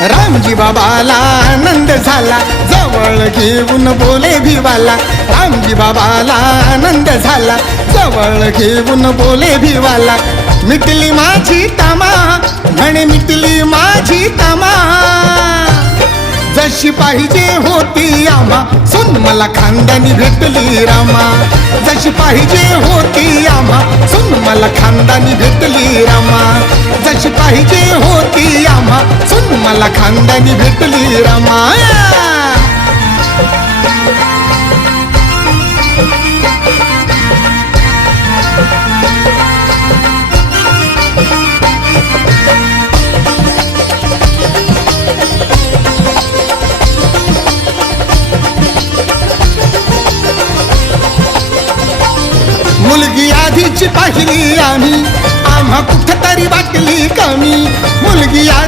रामजी बाबाला आनंद झाला, जवळ घेऊन बोले भिवाला. रामजी बाबाला आनंद झाला, जवळ घेऊन बोले भिवाला. मिटली माझी तमा, म्हणे मिटली माझी तमा. जशी पाहिजे होती आम्हा, सुन मला खानदानी भेटली रामा. जशी पाहिजे होती आम्हा, सुन मला खानदानी भेटली रामा. जशी पाहिजे होती आम्हा, सुन मला खानदानी भेटली रामा. मुलगी आधीची पाहिली आम्ही, आम्हा कुठं तरी वाटली कमी. मुलगी आधी